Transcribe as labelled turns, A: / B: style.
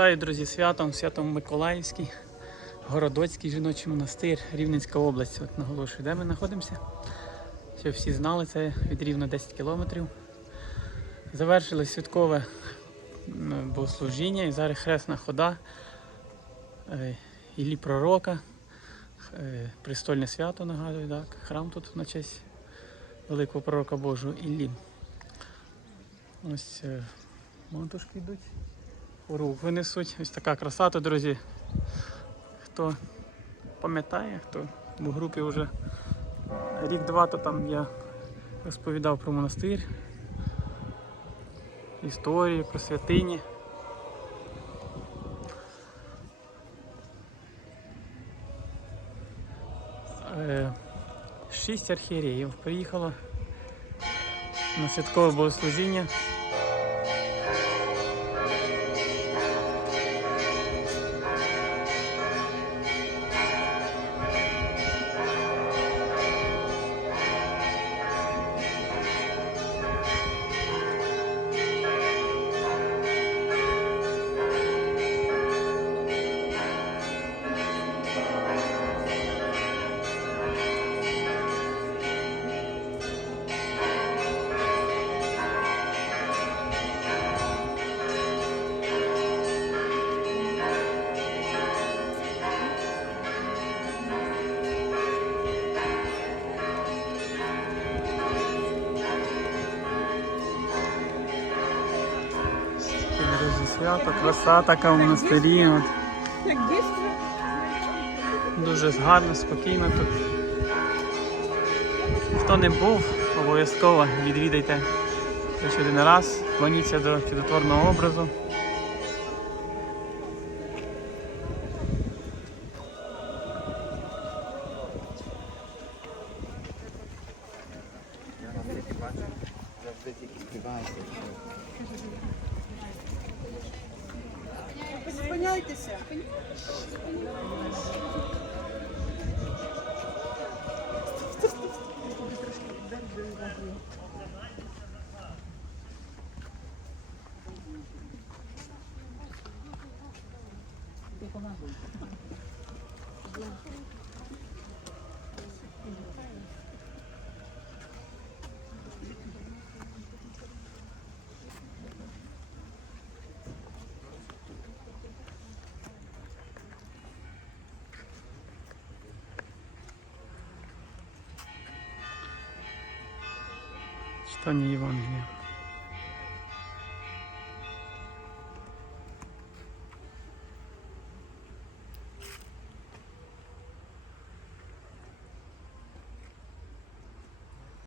A: Вітаю, друзі, святом, святом Миколаївський, Городоцький жіночий монастир, Рівненська область. От наголошую, де ми знаходимося. Щоб всі знали, це від рівно 10 кілометрів. Завершили святкове богослужіння і зараз хресна хода е, Іллі Пророка. Е, Престольне свято нагадую, так. Храм тут на честь великого пророка Божого Іллі. Ось е, йдуть. Рук винесуть. Ось така краса, то, друзі. Хто пам'ятає, хто в групі вже рік-два, то там я розповідав про монастир, історію, про святині. Е, Шість архієреїв приїхало на святкове богослужіння. Свято, краса така в монастирі. От. Дуже гарно, спокійно тут. Хто не був, обов'язково відвідайте хоч один раз, клоніться до чудотворного образу.
B: Завжди тільки співаєте.
C: Зупиняйтеся.
A: Читання Євангелія.